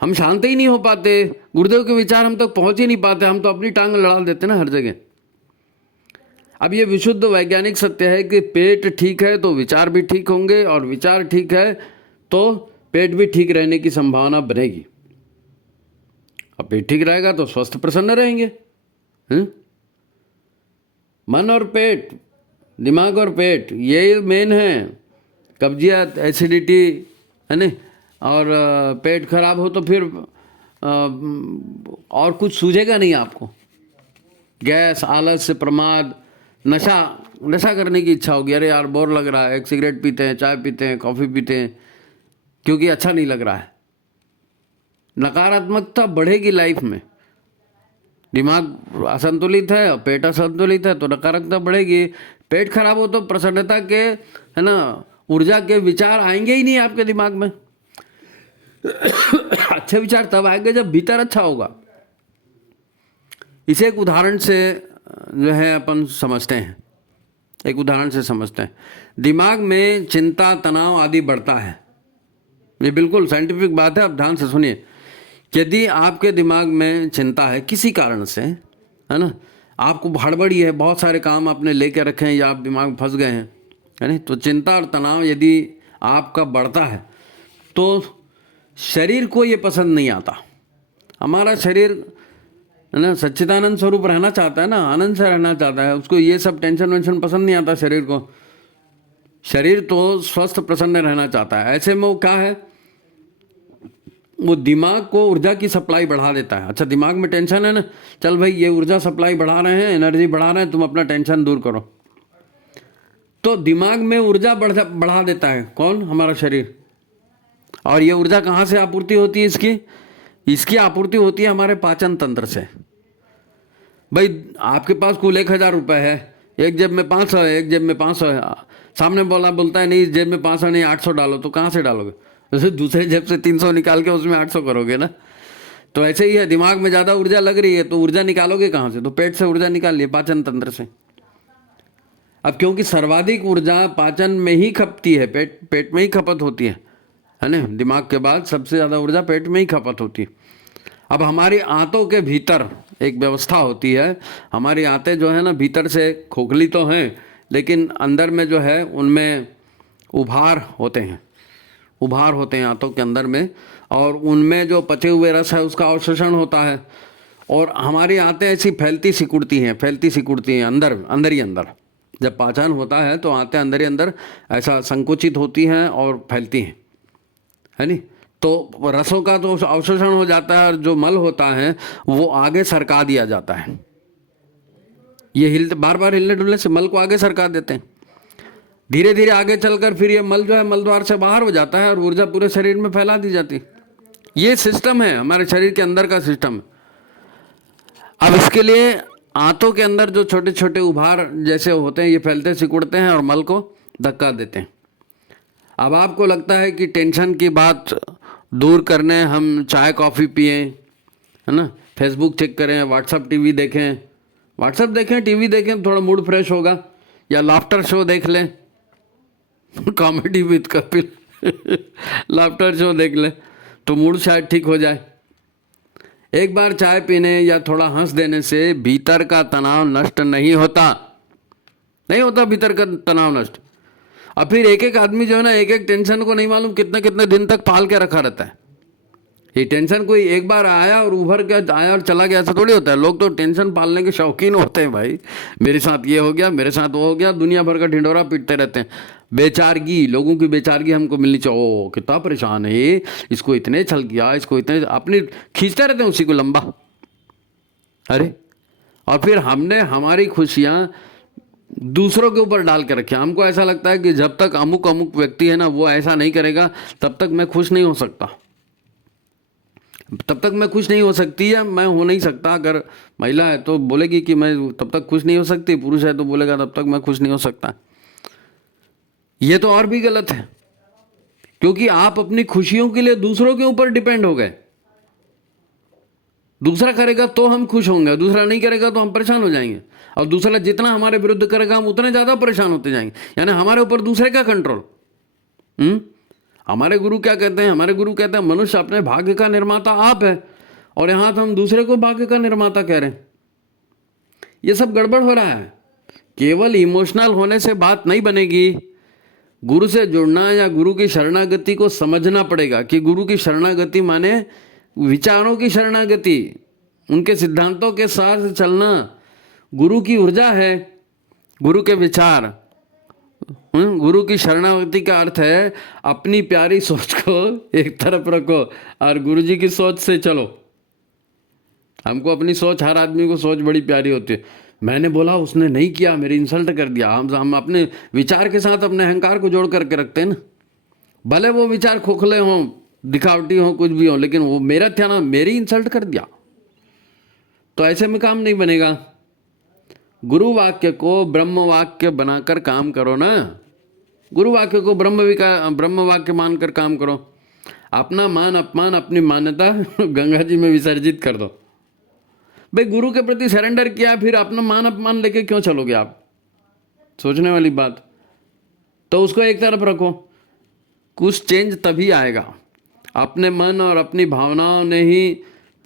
हम शांत ही नहीं हो पाते, गुरुदेव के विचार हम तक पहुंच ही नहीं पाते, हम तो अपनी टांग लड़ा देते ना हर जगह। अब ये विशुद्ध वैज्ञानिक सत्य है कि पेट ठीक है तो विचार भी ठीक होंगे, और विचार ठीक है तो पेट भी ठीक रहने की संभावना बनेगी। अब पेट ठीक रहेगा तो स्वस्थ प्रसन्न रहेंगे। मन और पेट, दिमाग और पेट, ये मेन है। कब्जियत, एसिडिटी है ना, और पेट खराब हो तो फिर और कुछ सूझेगा नहीं आपको। गैस, आलस्य, प्रमाद, नशा करने की इच्छा होगी। अरे यार बोर लग रहा है, एक सिगरेट पीते हैं, चाय पीते हैं, कॉफ़ी पीते हैं, क्योंकि अच्छा नहीं लग रहा है। नकारात्मकता बढ़ेगी लाइफ में। दिमाग असंतुलित है और पेट असंतुलित है तो नकारात्मकता बढ़ेगी। पेट खराब हो तो प्रसन्नता के, है ना, ऊर्जा के विचार आएंगे ही नहीं आपके दिमाग में। अच्छे विचार तब आएंगे जब भीतर अच्छा होगा। इसे एक उदाहरण से जो है अपन समझते हैं, एक उदाहरण से समझते हैं। दिमाग में चिंता, तनाव आदि बढ़ता है, ये बिल्कुल साइंटिफिक बात है, आप ध्यान से सुनिए। यदि आपके दिमाग में चिंता है किसी कारण से, है ना, आपको हड़बड़ी है, बहुत सारे काम आपने लेके रखे हैं या आप दिमाग में फंस गए हैं, है ना, तो चिंता और तनाव यदि आपका बढ़ता है तो शरीर को ये पसंद नहीं आता। हमारा शरीर, है ना, सच्चिदानंद स्वरूप रहना चाहता है ना, आनंद से रहना चाहता है, उसको ये सब टेंशन वेंशन पसंद नहीं आता शरीर को। शरीर तो स्वस्थ प्रसन्न रहना चाहता है। ऐसे में वो क्या है, वो दिमाग को ऊर्जा की सप्लाई बढ़ा देता है। अच्छा, दिमाग में टेंशन है ना, चल भाई ये ऊर्जा सप्लाई बढ़ा रहे हैं, एनर्जी बढ़ा रहे हैं, तुम अपना टेंशन दूर करो। तो दिमाग में ऊर्जा बढ़ा देता है कौन? हमारा शरीर। और ये ऊर्जा कहाँ से आपूर्ति होती है? इसकी आपूर्ति होती है हमारे पाचन तंत्र से। भाई आपके पास कुल 1000 रुपये है, एक जेब में 500 है, एक जेब में 500 है, सामने बोलता है नहीं जेब में 500 नहीं 800 डालो, तो कहाँ से डालोगे? जैसे दूसरे जेब से 300 निकाल के उसमें 800 करोगे ना। तो ऐसे ही है, दिमाग में ज़्यादा ऊर्जा लग रही है तो ऊर्जा निकालोगे कहाँ से? तो पेट से ऊर्जा निकालिए, पाचन तंत्र से। अब क्योंकि सर्वाधिक ऊर्जा पाचन में ही खपती है, पेट में ही खपत होती है ना, दिमाग के बाद सबसे ज़्यादा ऊर्जा पेट में ही खपत होती है। अब हमारी आंतों के भीतर एक व्यवस्था होती है। हमारी आंतें जो है ना, भीतर से खोखली तो हैं लेकिन अंदर में जो है उनमें उभार होते हैं आंतों के अंदर में, और उनमें जो पचे हुए रस है उसका अवशोषण होता है। और हमारी आंतें ऐसी फैलती सिकुड़ती हैं अंदर ही अंदर। जब पाचन होता है तो आंतें अंदर ही अंदर ऐसा संकुचित होती हैं और फैलती हैं, है नी। तो रसों का तो अवशोषण हो जाता है और जो मल होता है वो आगे सरका दिया जाता है। ये बार बार हिलने डुलने से मल को आगे सरका देते हैं। धीरे धीरे आगे चलकर फिर ये मल जो है मल द्वार से बाहर हो जाता है और ऊर्जा पूरे शरीर में फैला दी जाती है। ये सिस्टम है हमारे शरीर के अंदर का सिस्टम। अब इसके लिए आंतों के अंदर जो छोटे छोटे उभार जैसे होते हैं ये फैलते सिकुड़ते हैं और मल को धक्का देते हैं। अब आपको लगता है कि टेंशन की बात दूर करने हम चाय कॉफ़ी पिएं, है ना, फेसबुक चेक करें, व्हाट्सअप देखें, टीवी देखें, थोड़ा मूड फ्रेश होगा, या लाफ्टर शो देख लें, comedy with Kapil laughter show देख लें तो मूड शायद ठीक हो जाए। एक बार चाय पीने या थोड़ा हंस देने से भीतर का तनाव नष्ट नहीं होता भीतर का तनाव नष्ट। और फिर एक एक आदमी जो है ना, एक एक टेंशन को नहीं मालूम कितने कितने दिन तक पाल के रखा रहता है। ये टेंशन कोई एक बार आया और उभर के आया और चला गया, ऐसा थोड़ी होता है। लोग तो टेंशन पालने के शौकीन होते हैं भाई, मेरे साथ ये हो गया, मेरे साथ वो हो गया, दुनिया भर का ढिंडोरा पीटते रहते हैं। बेचारगी, लोगों की बेचारगी हमको मिलनी चाहिए। ओ कितना परेशान है ये, इसको इतने छल किया, इसको इतने, अपनी खींचते रहते हैं उसी को लंबा। अरे और फिर हमने हमारी खुशियाँ दूसरों के ऊपर डाल के रखी। हमको ऐसा लगता है कि जब तक अमुक अमुक व्यक्ति है ना वो ऐसा नहीं करेगा तब तक मैं खुश नहीं हो सकता, तब तक मैं खुश नहीं हो सकती, या मैं हो नहीं सकता। अगर महिला है तो बोलेगी कि मैं तब तक खुश नहीं हो सकती, पुरुष है तो बोलेगा तब तक मैं खुश नहीं हो सकता। ये तो और भी गलत है, क्योंकि आप अपनी खुशियों के लिए दूसरों के ऊपर डिपेंड हो गए। दूसरा करेगा तो हम खुश होंगे, दूसरा नहीं करेगा तो हम परेशान हो जाएंगे, और दूसरा जितना हमारे विरुद्ध करेगा हम उतने ज़्यादा परेशान होते जाएंगे। यानी हमारे ऊपर दूसरे का कंट्रोल। हमारे गुरु क्या कहते हैं? हमारे गुरु कहते हैं मनुष्य अपने भाग्य का निर्माता आप है, और यहाँ तो हम दूसरे को भाग्य का निर्माता कह रहे हैं। ये सब गड़बड़ हो रहा है। केवल इमोशनल होने से बात नहीं बनेगी। गुरु से जुड़ना या गुरु की शरणागति को समझना पड़ेगा कि गुरु की शरणागति माने विचारों की शरणागति, उनके सिद्धांतों के साथ चलना। गुरु की ऊर्जा है, गुरु के विचार। गुरु की शरणागति का अर्थ है अपनी प्यारी सोच को एक तरफ रखो और गुरु जी की सोच से चलो। हमको अपनी सोच, हर आदमी को सोच बड़ी प्यारी होती है। मैंने बोला, उसने नहीं किया, मेरी इंसल्ट कर दिया। हम अपने विचार के साथ अपने अहंकार को जोड़ करके रखते हैं ना। भले वो विचार खोखले हों, दिखावटी हो, कुछ भी हो, लेकिन वो मेरा था ना, मेरी इंसल्ट कर दिया, तो ऐसे में काम नहीं बनेगा। गुरु वाक्य को ब्रह्म वाक्य बनाकर काम करो ना। गुरु वाक्य को ब्रह्म वाक्य मानकर काम करो। अपना मान अपमान, अपनी मान्यता गंगा जी में विसर्जित कर दो। भाई गुरु के प्रति सरेंडर किया, फिर अपना मान अपमान लेके क्यों चलोगे आप? सोचने वाली बात। तो उसको एक तरफ रखो। कुछ चेंज तभी आएगा। अपने मन और अपनी भावनाओं ने ही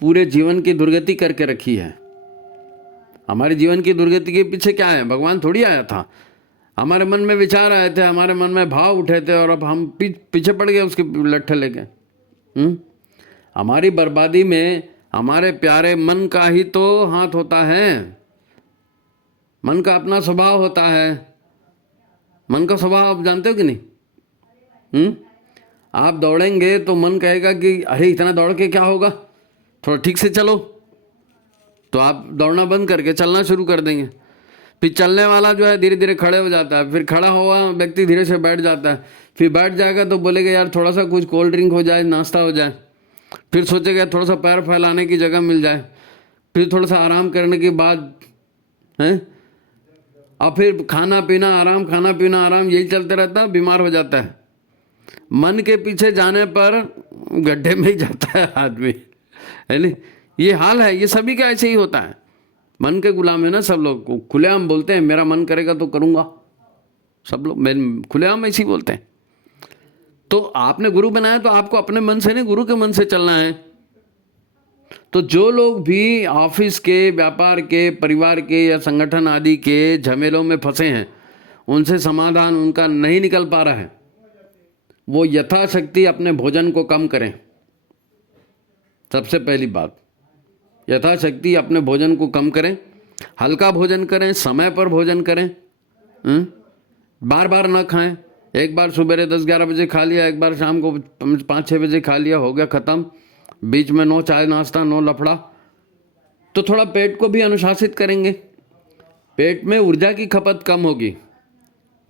पूरे जीवन की दुर्गति करके रखी है। हमारे जीवन की दुर्गति के पीछे क्या है? भगवान थोड़ी आया था। हमारे मन में विचार आए थे, हमारे मन में भाव उठे थे, और अब हम पीछे पड़ गए उसके लट्ठे लेके। हमारी बर्बादी में हमारे प्यारे मन का ही तो हाथ होता है। मन का अपना स्वभाव होता है। मन का स्वभाव आप जानते हो कि नहीं? आप दौड़ेंगे तो मन कहेगा कि अरे इतना दौड़ के क्या होगा, थोड़ा ठीक से चलो, तो आप दौड़ना बंद करके चलना शुरू कर देंगे। फिर चलने वाला जो है धीरे धीरे खड़े हो जाता है, फिर खड़ा हुआ व्यक्ति धीरे से बैठ जाता है, फिर बैठ जाएगा तो बोलेगा यार थोड़ा सा कुछ कोल्ड ड्रिंक हो जाए, नाश्ता हो जाए, फिर सोचेगा थोड़ा सा पैर फैलाने की जगह मिल जाए, फिर थोड़ा सा आराम करने के बाद हैं, और फिर खाना पीना आराम, खाना पीना आराम, यही चलते रहता है, बीमार हो जाता है। मन के पीछे जाने पर गड्ढे में ही जाता है आदमी, है नहीं? ये हाल है, ये सभी का ऐसे ही होता है। मन के गुलाम है ना सब लोग। खुलेआम बोलते हैं मेरा मन करेगा तो करूँगा, सब लोग मैं खुलेआम ऐसे ही बोलते हैं। तो आपने गुरु बनाया तो आपको अपने मन से नहीं, गुरु के मन से चलना है। तो जो लोग भी ऑफिस के, व्यापार के, परिवार के या संगठन आदि के झमेलों में फंसे हैं, उनसे समाधान उनका नहीं निकल पा रहा है, वो यथाशक्ति अपने भोजन को कम करें। सबसे पहली बात, यथाशक्ति अपने भोजन को कम करें, हल्का भोजन करें, समय पर भोजन करें, बार बार ना खाएं। एक बार सुबह 10-11 बजे खा लिया, एक बार शाम को 5-6 बजे खा लिया, हो गया ख़त्म। बीच में नो चाय नाश्ता, नो लफड़ा। तो थोड़ा पेट को भी अनुशासित करेंगे, पेट में ऊर्जा की खपत कम होगी।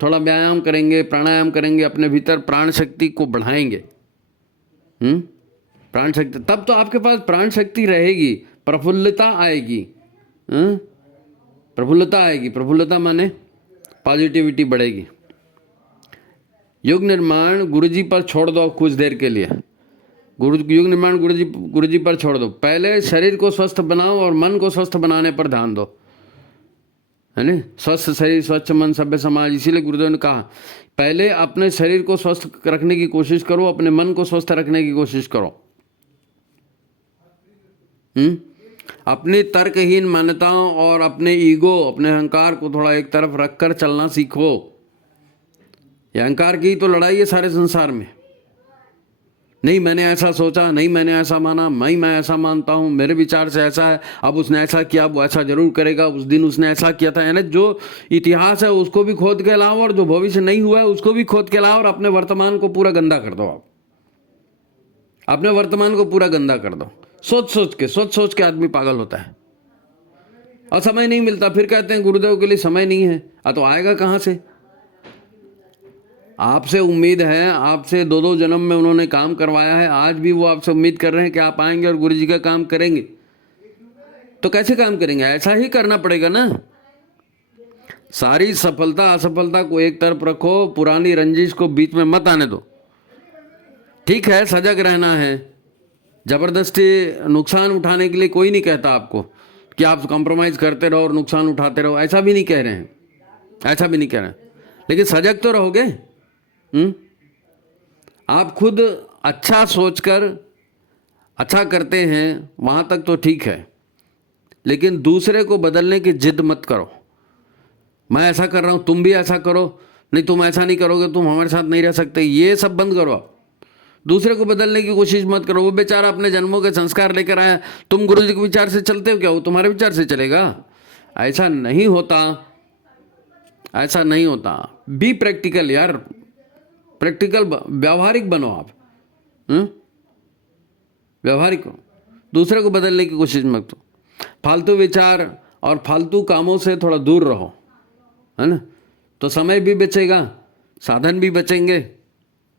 थोड़ा व्यायाम करेंगे, प्राणायाम करेंगे, अपने भीतर प्राण शक्ति को बढ़ाएंगे। प्राण शक्ति, तब तो आपके पास प्राण शक्ति रहेगी, प्रफुल्लता आएगी। प्रफुल्लता आएगी, प्रफुल्लता माने पॉजिटिविटी बढ़ेगी। युग निर्माण गुरुजी पर छोड़ दो कुछ देर के लिए। युग निर्माण गुरुजी पर छोड़ दो। पहले शरीर को स्वस्थ बनाओ और मन को स्वस्थ बनाने पर ध्यान दो, है ना? स्वस्थ शरीर स्वच्छ मन सभ्य समाज। इसीलिए गुरुदेव ने कहा पहले अपने शरीर को स्वस्थ रखने की कोशिश करो, अपने मन को स्वस्थ रखने की कोशिश करो। अपनी तर्कहीन मान्यताओं और अपने ईगो, अपने अहंकार को थोड़ा एक तरफ रखकर चलना सीखो। ये अहंकार की तो लड़ाई है सारे संसार में। नहीं मैंने ऐसा सोचा, नहीं मैंने ऐसा माना, मैं ऐसा मानता हूँ, मेरे विचार से ऐसा है, अब उसने ऐसा किया, वो ऐसा जरूर करेगा, उस दिन उसने ऐसा किया था। यानी जो इतिहास है उसको भी खोद के लाओ, और जो भविष्य नहीं हुआ है उसको भी खोद के लाओ, और अपने वर्तमान को पूरा गंदा कर दो। आप अपने वर्तमान को पूरा गंदा कर दो। सोच सोच के आदमी पागल होता और समय नहीं मिलता, फिर कहते हैं गुरुदेव के लिए समय नहीं है। तो आएगा कहाँ से? आपसे उम्मीद है, आपसे 2-2 जन्म में उन्होंने काम करवाया है, आज भी वो आपसे उम्मीद कर रहे हैं कि आप आएंगे और गुरु जी का काम करेंगे। तो कैसे काम करेंगे? ऐसा ही करना पड़ेगा ना। सारी सफलता असफलता को एक तरफ रखो, पुरानी रंजिश को बीच में मत आने दो। ठीक है, सजग रहना है, जबरदस्ती नुकसान उठाने के लिए कोई नहीं कहता आपको कि आप कॉम्प्रोमाइज करते रहो और नुकसान उठाते रहो, ऐसा भी नहीं कह रहे हैं, ऐसा भी नहीं कह रहे हैं, लेकिन सजग तो रहोगे। आप खुद अच्छा सोचकर अच्छा करते हैं वहाँ तक तो ठीक है, लेकिन दूसरे को बदलने की जिद मत करो। मैं ऐसा कर रहा हूँ, तुम भी ऐसा करो, नहीं तुम ऐसा नहीं करोगे तुम हमारे साथ नहीं रह सकते, ये सब बंद करो। आप दूसरे को बदलने की कोशिश मत करो। वो बेचारा अपने जन्मों के संस्कार लेकर आया, तुम गुरु जी के विचार से चलते हो क्या? वो तुम्हारे विचार से चलेगा? ऐसा नहीं होता, ऐसा नहीं होता। बी प्रैक्टिकल यार, प्रैक्टिकल, व्यावहारिक बनो आप। व्यावहारिक हो, दूसरे को बदलने की कोशिश मत करो। फालतू विचार और फालतू कामों से थोड़ा दूर रहो, है ना, तो समय भी बचेगा, साधन भी बचेंगे,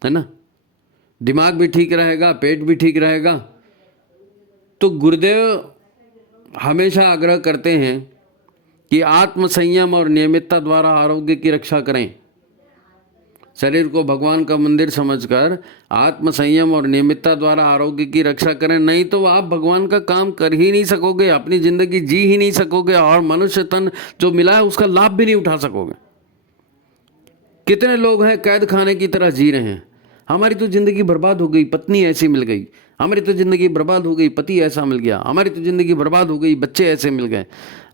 है ना, दिमाग भी ठीक रहेगा, पेट भी ठीक रहेगा। तो गुरुदेव हमेशा आग्रह करते हैं कि आत्म संयम और नियमितता द्वारा आरोग्य की रक्षा करें। शरीर को भगवान का मंदिर समझकर आत्म संयम और नियमितता द्वारा आरोग्य की रक्षा करें, नहीं तो आप भगवान का काम कर ही नहीं सकोगे, अपनी जिंदगी जी ही नहीं सकोगे और मनुष्य तन जो मिला है उसका लाभ भी नहीं उठा सकोगे। कितने लोग हैं कैद खाने की तरह जी रहे हैं, हमारी तो ज़िंदगी बर्बाद हो गई, पत्नी ऐसी मिल गई, हमारी तो ज़िंदगी बर्बाद हो गई, पति ऐसा मिल गया, हमारी तो ज़िंदगी बर्बाद हो गई, बच्चे ऐसे मिल गए,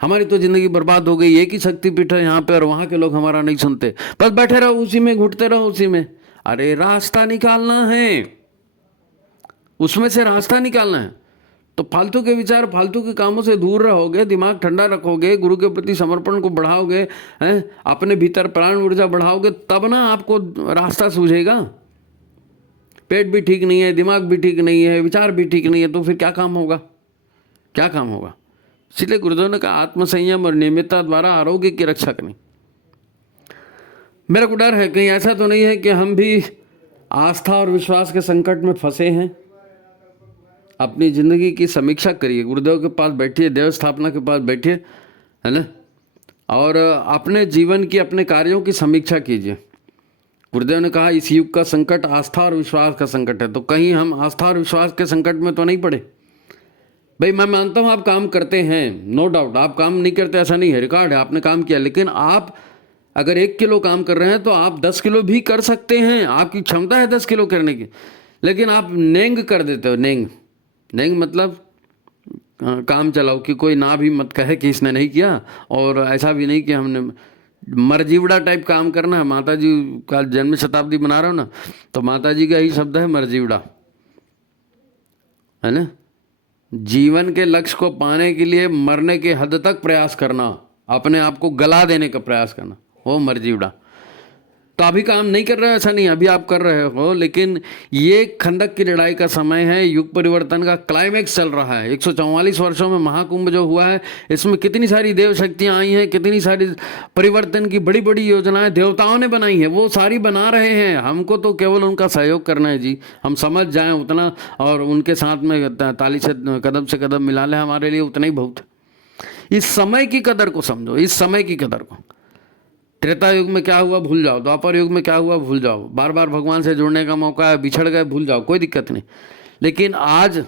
हमारी तो ज़िंदगी बर्बाद हो गई, एक ही शक्तिपीठ है यहाँ पे और वहाँ के लोग हमारा नहीं सुनते, बस बैठे रहो उसी में, घुटते रहो उसी में। अरे रास्ता निकालना है, उसमें से रास्ता निकालना है। तो फालतू के विचार, फालतू के कामों से दूर रहोगे, दिमाग ठंडा रखोगे, गुरु के प्रति समर्पण को बढ़ाओगे, हैं, अपने भीतर प्राण ऊर्जा बढ़ाओगे, तब ना आपको रास्ता सूझेगा। पेट भी ठीक नहीं है, दिमाग भी ठीक नहीं है, विचार भी ठीक नहीं है, तो फिर क्या काम होगा? क्या काम होगा? इसलिए गुरुदेव ने कहा आत्मसंयम और नियमितता द्वारा आरोग्य की रक्षा करें। मेरा को डर है कहीं ऐसा तो नहीं है कि हम भी आस्था और विश्वास के संकट में फंसे हैं। अपनी जिंदगी की समीक्षा करिए, गुरुदेव के पास बैठिए, देव स्थापना के पास बैठिए, है ना, और अपने जीवन की, अपने कार्यों की समीक्षा कीजिए। गुरुदेव ने कहा इस युग का संकट आस्था और विश्वास का संकट है, तो कहीं हम आस्था और विश्वास के संकट में तो नहीं पड़े। भाई मैं मानता हूँ आप काम करते हैं, नो डाउट, आप काम नहीं करते ऐसा नहीं है, रिकॉर्ड है आपने काम किया, लेकिन आप अगर 1 किलो काम कर रहे हैं तो आप 10 किलो भी कर सकते हैं, आपकी क्षमता है 10 किलो करने की, लेकिन आप नेंग कर देते हो। नेंग, नेंग मतलब काम चलाओ, कि कोई ना भी मत कहे कि इसने नहीं किया, और ऐसा भी नहीं कि हमने मरजीवड़ा टाइप काम करना है। माता जी का जन्म शताब्दी बना रहा हो ना, तो माता जी का ही शब्द है मरजीवड़ा, है ना। जीवन के लक्ष्य को पाने के लिए मरने के हद तक प्रयास करना, अपने आप को गला देने का प्रयास करना, वो मरजीवड़ा। तो अभी काम नहीं कर रहे हो ऐसा नहीं, अभी आप कर रहे हो, लेकिन ये खंडक की लड़ाई का समय है, युग परिवर्तन का क्लाइमैक्स चल रहा है। 144 वर्षों में महाकुंभ जो हुआ है, इसमें कितनी सारी देव शक्तियाँ आई हैं, कितनी सारी परिवर्तन की बड़ी बड़ी योजनाएं देवताओं ने बनाई हैं, वो सारी बना रहे हैं। हमको तो केवल उनका सहयोग करना है जी, हम समझ जाएं उतना और उनके साथ में ताली से कदम मिला लें, हमारे लिए उतना ही बहुत है। इस समय की कदर को समझो, इस समय की कदर को। त्रेता युग में क्या हुआ भूल जाओ, द्वापर युग में क्या हुआ भूल जाओ, बार बार भगवान से जुड़ने का मौका है, बिछड़ गए भूल जाओ, कोई दिक्कत नहीं। लेकिन आज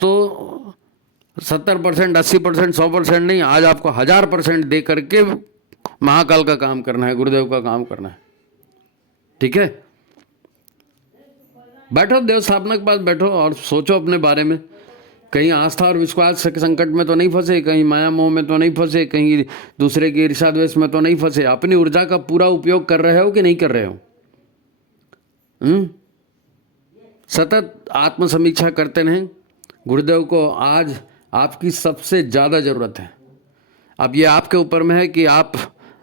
तो 70%, 80%, 100% नहीं, आज आपको 1000% दे करके महाकाल का काम करना है, गुरुदेव का काम करना है। ठीक है, बैठो देव स्थापना के पास बैठो और सोचो अपने बारे में, कहीं आस्था और विश्वास के संकट में तो नहीं फंसे, कहीं माया मोह में तो नहीं फंसे, कहीं दूसरे की ईर्ष्या द्वेष में तो नहीं फंसे। अपनी ऊर्जा का पूरा उपयोग कर रहे हो कि नहीं कर रहे हो? सतत आत्मसमीक्षा करते रहें। गुरुदेव को आज आपकी सबसे ज़्यादा ज़रूरत है। अब ये आपके ऊपर में है कि आप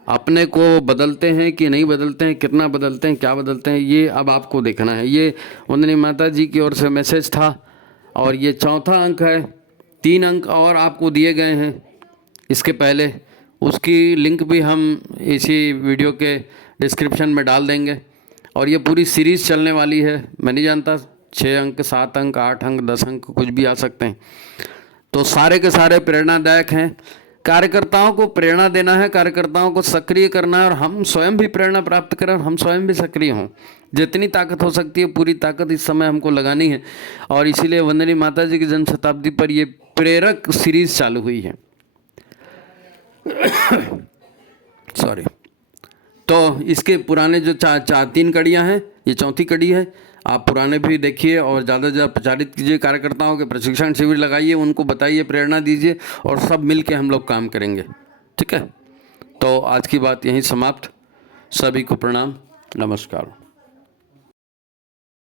अपने को बदलते हैं कि नहीं बदलते हैं, कितना बदलते हैं, क्या बदलते हैं, ये अब आपको देखना है। ये वंदनी माता जी की ओर से मैसेज था और ये चौथा अंक है। 3 अंक और आपको दिए गए हैं इसके पहले, उसकी लिंक भी हम इसी वीडियो के डिस्क्रिप्शन में डाल देंगे। और ये पूरी सीरीज़ चलने वाली है, मैं नहीं जानता 6 अंक, 7 अंक, 8 अंक, 10 अंक कुछ भी आ सकते हैं। तो सारे के सारे प्रेरणादायक हैं। कार्यकर्ताओं को प्रेरणा देना है, कार्यकर्ताओं को सक्रिय करना है, और हम स्वयं भी प्रेरणा प्राप्त करें और हम स्वयं भी सक्रिय हों। जितनी ताकत हो सकती है पूरी ताकत इस समय हमको लगानी है। और इसीलिए वंदनीय माता जी की जन्म शताब्दी पर ये प्रेरक सीरीज चालू हुई है। सॉरी। तो इसके पुराने जो 3 कड़ियाँ हैं, ये 4थी कड़ी है। आप पुराने भी देखिए और ज़्यादा से ज़्यादा प्रचारित कीजिए, कार्यकर्ताओं के प्रशिक्षण शिविर लगाइए, उनको बताइए, प्रेरणा दीजिए, और सब मिल के हम लोग काम करेंगे। ठीक है, तो आज की बात यहीं समाप्त। सभी को प्रणाम, नमस्कार।